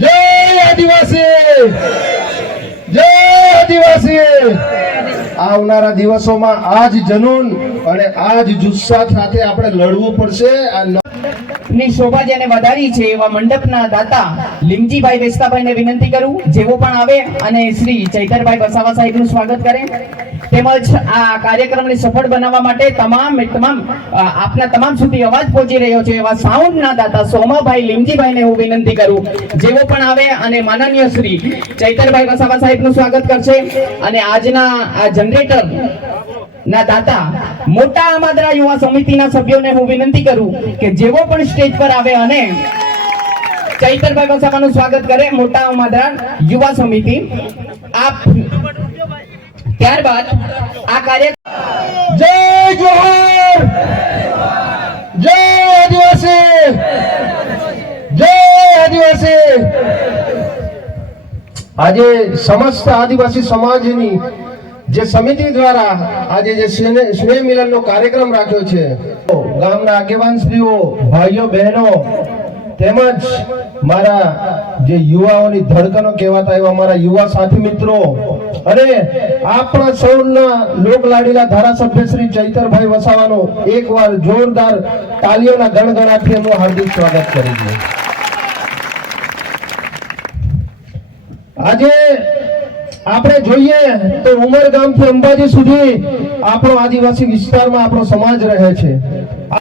જય આદિવાસી! જય આદિવાસી! આવનારા દિવસોમાં આ જ જનૂન અને આ જુસ્સા સાથે આપણે લડવું પડશે. આ ન- શોભા જેને વધારી છે એવા મંડપના દાતા લીમજીભાઈ વેસ્તાભાઈને વિનંતી કરું જેવો પણ આવે અને શ્રી ચૈતરભાઈ વસાવા સાહેબનું સ્વાગત કરે. તેમજ આ કાર્યક્રમને સફળ બનાવવા માટે તમામ તમામ આપના તમામ સુધી અવાજ પહોંચી રહ્યો છે એવા સાઉન્ડના દાતા સોમાભાઈ લીમજીભાઈને હું વિનંતી કરું. જેવો પણ આવે અને માનનીય શ્રી ચૈતરભાઈ વસાવા સાહેબનું સ્વાગત કરશે. અને આજના આ જનરેટર ના દાતા મોટા આમાદરા યુવા સમિતિના સભ્યોને હું વિનંતી કરું કે જેવો પણ સ્ટેજ પર આવે અને ચૈતરભાઈ વસાવાનું સ્વાગત કરે મોટા આમાદરા યુવા સમિતિ. આપ ત્યારબાદ આ કાર્ય જય જોહર! જય આદિવાસી! જય આદિવાસી! આજે સમસ્ત આદિવાસી સમાજની જે સમિતિ દ્વારા આજે જે સ્નેહ મિલનનો કાર્યક્રમ રાખ્યો છે ગામના આગેવાનશ્રીઓ ભાઈઓ, બહેનો, તેમજ મારા જે યુવાઓની ધડકનો કહેવાતા એવા મારા યુવા સાથી મિત્રો અને આપણા સૌના લોક લાડીલા ધારાસભ્ય શ્રી ચૈતરભાઈ વસાવાનો એકવાર જોરદાર તાલીઓના ગણગણાથી એમનું હાર્દિક સ્વાગત કરી દઉં આજે આપણે જોઈએ તો ઉમરગામથી અંબાજી સુધી આપણો આદિવાસી વિસ્તારમાં આપણો સમાજ રહે છે.